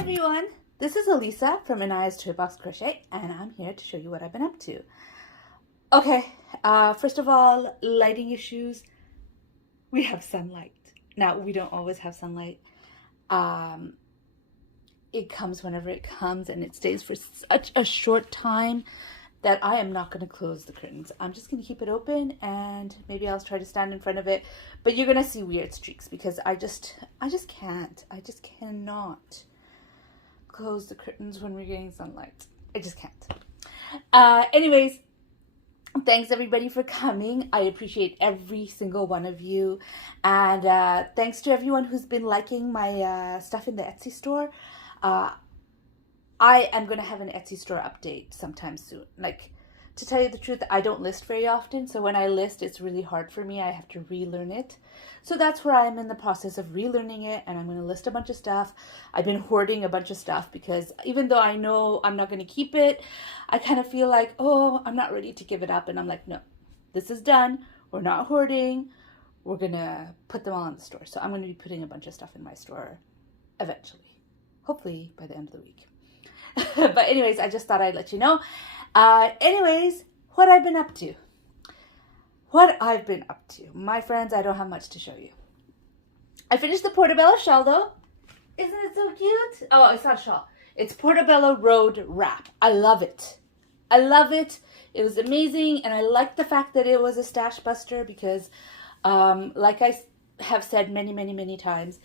everyone, this is Elisa from Anaya's Toy Box Crochet, and I'm here to show you what I've been up to. Okay, first of all, lighting issues. We have sunlight. Now, we don't always have sunlight. It comes whenever it comes, and it stays for such a short time that I am not going to close the curtains. I'm just going to keep it open, and maybe I'll try to stand in front of it, but you're going to see weird streaks because I just cannot close the curtains when we're getting sunlight. I just can't. Anyways, thanks everybody for coming. I appreciate every single one of you, and thanks to everyone who's been liking my stuff in the Etsy store. I am going to have an Etsy store update sometime soon. Like, to tell you the truth, I don't list very often. So when I list, it's really hard for me. I have to relearn it. So that's where I'm in the process of relearning it. And I'm going to list a bunch of stuff. I've been hoarding a bunch of stuff because even though I know I'm not going to keep it, I kind of feel like, oh, I'm not ready to give it up. And I'm like, no, this is done. We're not hoarding. We're going to put them all in the store. So I'm going to be putting a bunch of stuff in my store eventually. Hopefully by the end of the week. But anyways, I just thought I'd let you know. Anyways, what I've been up to. My friends, I don't have much to show you. I finished the Portobello shawl though. Isn't it so cute? Oh, it's not a shawl. It's Portobello Road Wrap. I love it. It was amazing, and I like the fact that it was a stash buster because, like I have said many times,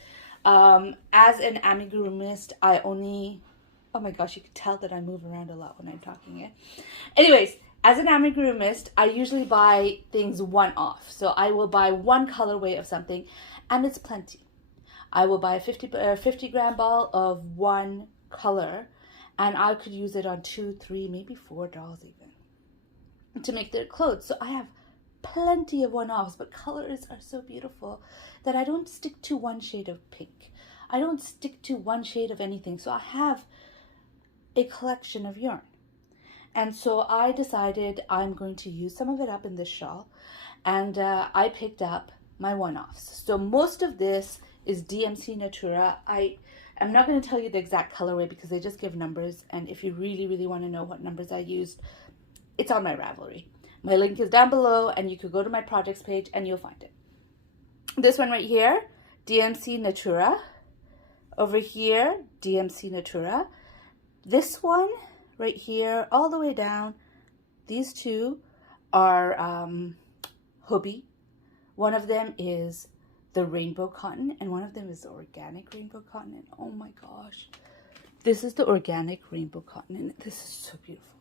as an amigurumistic, I only... Oh my gosh, you can tell that I move around a lot when I'm talking it. Anyways, as an amigurumistic, I usually buy things one-off. So I will buy one colorway of something, and it's plenty. I will buy a 50 gram ball of one color, and I could use it on 2, 3, maybe 4 dolls even, to make their clothes. So I have plenty of one-offs, but colors are so beautiful that I don't stick to one shade of pink. I don't stick to one shade of anything. So I have a collection of yarn, and so I decided I'm going to use some of it up in this shawl, and I picked up my one-offs. So most of this is DMC Natura. I am not going to tell you the exact colorway because they just give numbers, and if you really want to know what numbers I used, it's on my Ravelry. My link is down below, and you could go to my projects page and you'll find it. This one right here, DMC Natura. Over here, DMC Natura. This one right here, all the way down, these two are Hobie. One of them is the rainbow cotton, and one of them is the organic rainbow cotton. And oh my gosh, this is the organic rainbow cotton, and this is so beautiful.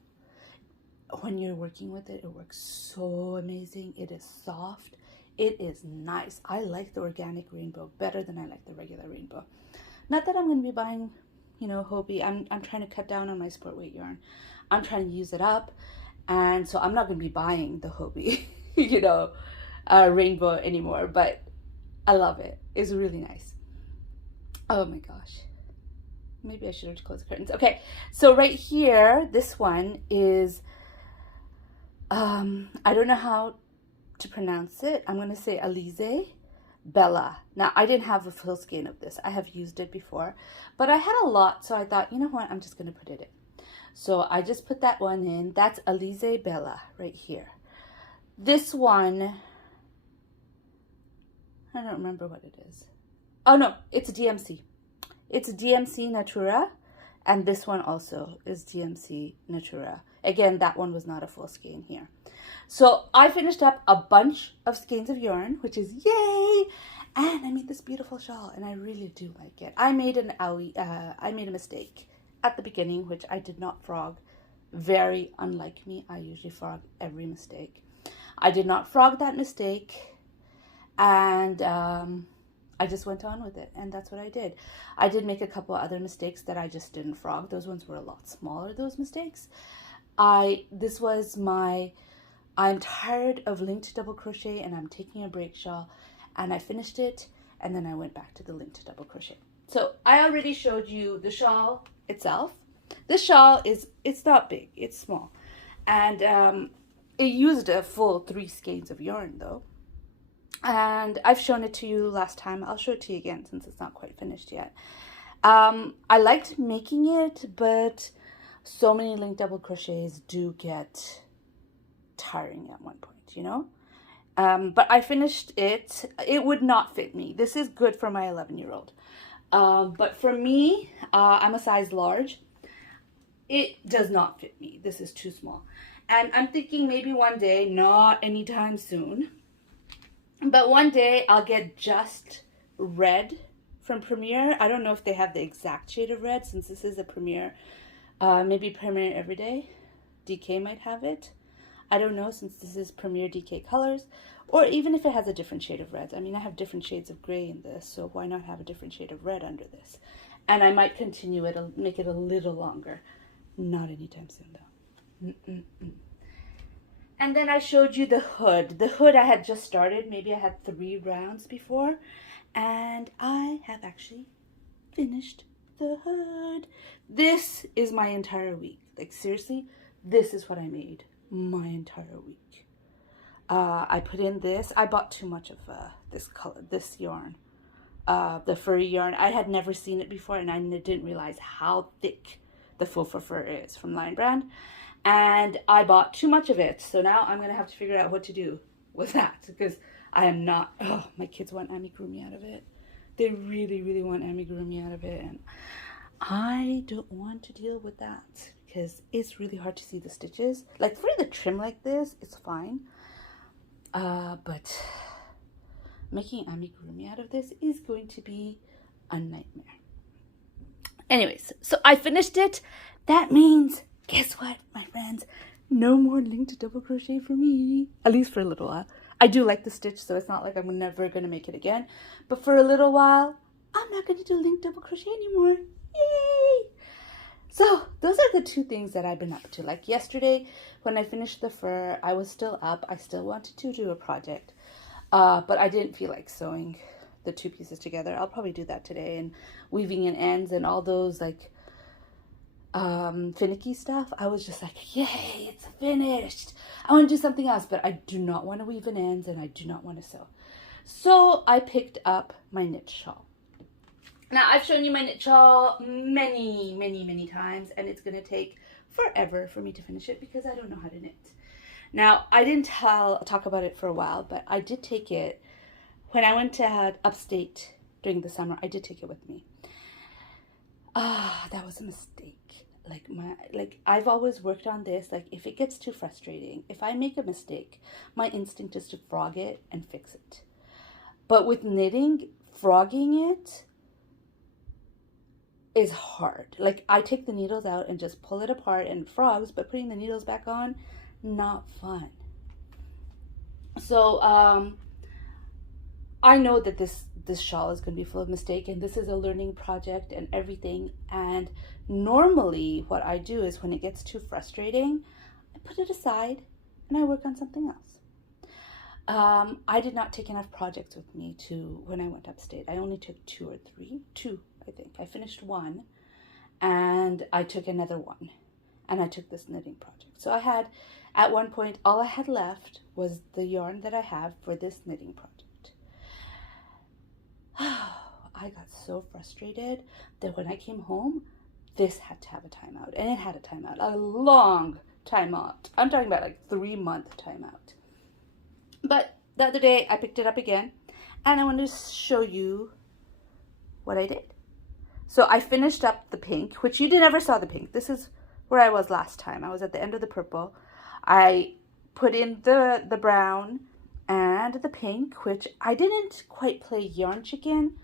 When you're working with it, it works so amazing. It is soft. It is nice. I like the organic rainbow better than I like the regular rainbow. Not that I'm going to be buying, you know, Hobie. I'm trying to cut down on my sport weight yarn. I'm trying to use it up, and so I'm not going to be buying the Hobie, you know, rainbow anymore. But I love it. It's really nice. Oh my gosh. Maybe I should have closed the curtains. Okay, so right here, this one is, I don't know how to pronounce it. I'm going to say Alize Bella. Now, I didn't have a full skein of this. I have used it before, but I had a lot, so I thought, you know what, I'm just going to put it in. So I just put that one in. That's Alize Bella right here. This one, I don't remember what it is. Oh no, it's DMC. It's DMC Natura, and this one also is DMC Natura. Again, that one was not a full skein here. So I finished up a bunch of skeins of yarn, which is yay! And I made this beautiful shawl, and I really do like it. I made a mistake at the beginning, which I did not frog. Very unlike me, I usually frog every mistake. I did not frog that mistake, and I just went on with it, and that's what I did. I did make a couple other mistakes that I just didn't frog. Those ones were a lot smaller, those mistakes. I'm tired of linked double crochet, and I'm taking a break shawl, and I finished it, and then I went back to the linked double crochet. So I already showed you the shawl itself. This shawl it's not big, it's small, and it used a full 3 skeins of yarn though. And I've shown it to you last time. I'll show it to you again since it's not quite finished yet. I liked making it, but so many linked double crochets do get tiring at one point, you know? But I finished it. It would not fit me. This is good for my 11-year-old. But for me, I'm a size large. It does not fit me. This is too small. And I'm thinking maybe one day, not anytime soon, but one day I'll get just red from Premier. I don't know if they have the exact shade of red since this is a Premier. Maybe Premier Everyday. DK might have it. I don't know since this is Premier DK Colors. Or even if it has a different shade of reds. I mean, I have different shades of gray in this, so why not have a different shade of red under this? And I might continue it, make it a little longer. Not anytime soon, though. And then I showed you the hood. The hood I had just started. Maybe I had 3 rounds before. And I have actually finished the hood. This is my entire week. Like, seriously, this is what I made my entire week. I put in this. I bought too much of this yarn. The furry yarn. I had never seen it before, and I didn't realize how thick the faux fur is from Lion Brand. And I bought too much of it. So now I'm going to have to figure out what to do with that, because I am not, my kids want amigurumi out of it. They really, really want amigurumi out of it. And I don't want to deal with that because it's really hard to see the stitches. Like for the trim like this, it's fine. But making amigurumi out of this is going to be a nightmare. Anyways, so I finished it. That means, guess what, my friends? No more linked double crochet for me. At least for a little while. I do like the stitch, so it's not like I'm never going to make it again. But for a little while, I'm not going to do linked double crochet anymore. Yay! So those are the 2 things that I've been up to. Like yesterday, when I finished the fur, I was still up. I still wanted to do a project. But I didn't feel like sewing the 2 pieces together. I'll probably do that today. And weaving in ends and all those like finicky stuff. I was just like, yay, it's finished. I want to do something else, but I do not want to weave in ends and I do not want to sew. So I picked up my knit shawl. Now I've shown you my knit shawl many, many, many times, and it's going to take forever for me to finish it because I don't know how to knit. Now I didn't talk about it for a while, but I did take it when I went to upstate during the summer. I did take it with me. That was a mistake. Like I've always worked on this. Like if it gets too frustrating, if I make a mistake, my instinct is to frog it and fix it. But with knitting, frogging it is hard. Like I take the needles out and just pull it apart and it frogs, but putting the needles back on, not fun. So I know that this shawl is going to be full of mistakes, and this is a learning project and everything. And normally what I do is when it gets too frustrating, I put it aside and I work on something else. I did not take enough projects with me when I went upstate. I only took 2 or 3. 2, I think. I finished 1 and I took another 1 and I took this knitting project. So I had, at one point, all I had left was the yarn that I have for this knitting project. I got so frustrated that when I came home, this had to have a timeout. And it had a timeout, a long timeout. I'm talking about like 3-month timeout. But the other day I picked it up again and I wanted to show you what I did. So I finished up the pink, which you never saw the pink. This is where I was last time. I was at the end of the purple. I put in the brown and the pink, which I didn't quite play yarn chicken,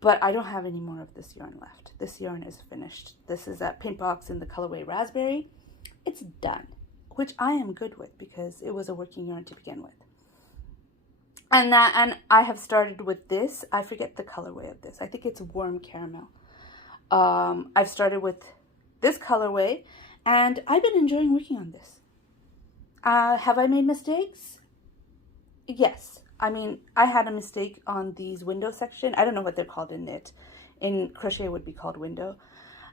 but I don't have any more of this yarn left. This yarn is finished. This is a paint box in the colorway raspberry. It's done, which I am good with because it was a working yarn to begin with. And I have started with this. I forget the colorway of this. I think it's warm caramel. I've started with this colorway and I've been enjoying working on this. Have I made mistakes? Yes. I mean, I had a mistake on these window section. I don't know what they're called in knit. In crochet it would be called window.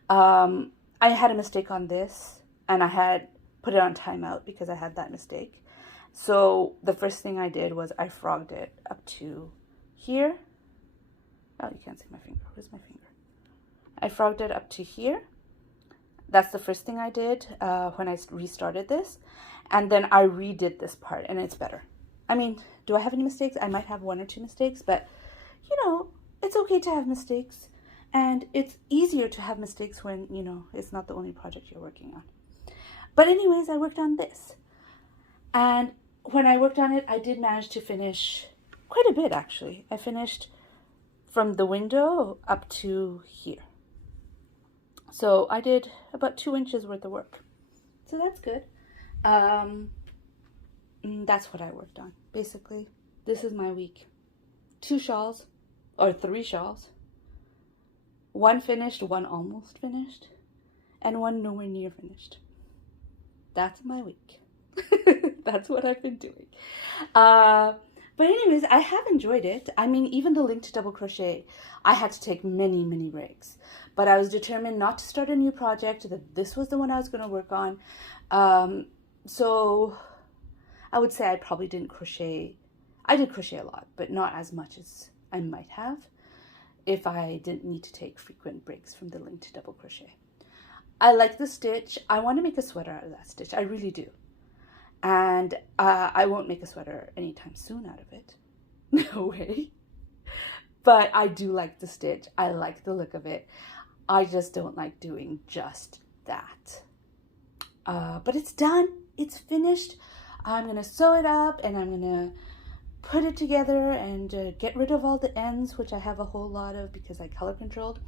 I had a mistake on this and I had put it on timeout because I had that mistake. So the first thing I did was I frogged it up to here. Oh, you can't see my finger. Where's my finger? I frogged it up to here. That's the first thing I did when I restarted this. And then I redid this part, and it's better. I mean, do I have any mistakes? I might have 1 or 2 mistakes, but you know, it's okay to have mistakes. And it's easier to have mistakes when, you know, it's not the only project you're working on. But anyways, I worked on this. And when I worked on it, I did manage to finish quite a bit, actually. I finished from the window up to here. So I did about 2 inches worth of work. So that's good. That's what I worked on. Basically, this is my week. 2 shawls, or 3 shawls. 1 finished, 1 almost finished, and 1 nowhere near finished. That's my week. That's what I've been doing. But anyways, I have enjoyed it. I mean, even the linked double crochet, I had to take many, many breaks. But I was determined not to start a new project, that this was the one I was going to work on. So I would say I probably didn't crochet. I did crochet a lot, but not as much as I might have if I didn't need to take frequent breaks from the linked double crochet. I like the stitch. I want to make a sweater out of that stitch. I really do. And I won't make a sweater anytime soon out of it. No way. But I do like the stitch. I like the look of it. I just don't like doing just that. But it's done. It's finished. I'm going to sew it up, and I'm going to put it together and get rid of all the ends, which I have a whole lot of because I color controlled.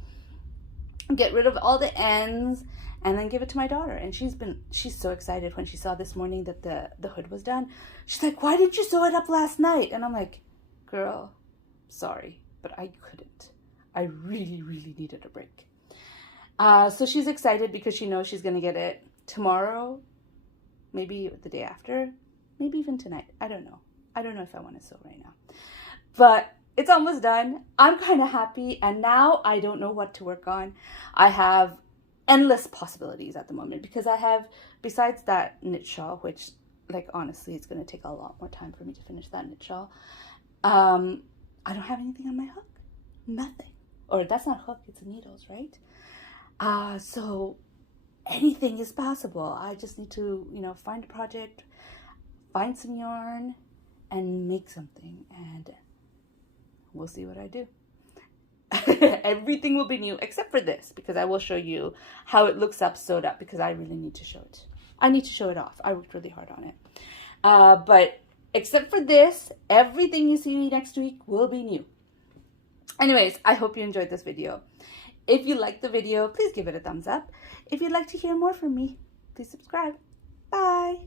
Get rid of all the ends and then give it to my daughter. And she's so excited when she saw this morning that the hood was done. She's like, "Why didn't you sew it up last night?" And I'm like, "Girl, sorry, but I couldn't. I really, really needed a break." So she's excited because she knows she's going to get it tomorrow, maybe the day after, maybe even tonight. I don't know. I don't know if I want to sew right now. But it's almost done. I'm kind of happy. And now I don't know what to work on. I have endless possibilities at the moment because I have, besides that knit shawl, which, like, honestly, it's going to take a lot more time for me to finish that knit shawl. I don't have anything on my hook. Nothing. Or that's not hook, it's needles, right? So anything is possible. I just need to, you know, find a project, find some yarn, and make something, and we'll see what I do. Everything will be new except for this, because I will show you how it looks up sewed up, because I really need to show it. I need to show it off. I worked really hard on it. But except for this, everything you see next week will be new. Anyways, I hope you enjoyed this video. If you liked the video, please give it a thumbs up. If you'd like to hear more from me, please subscribe. Bye.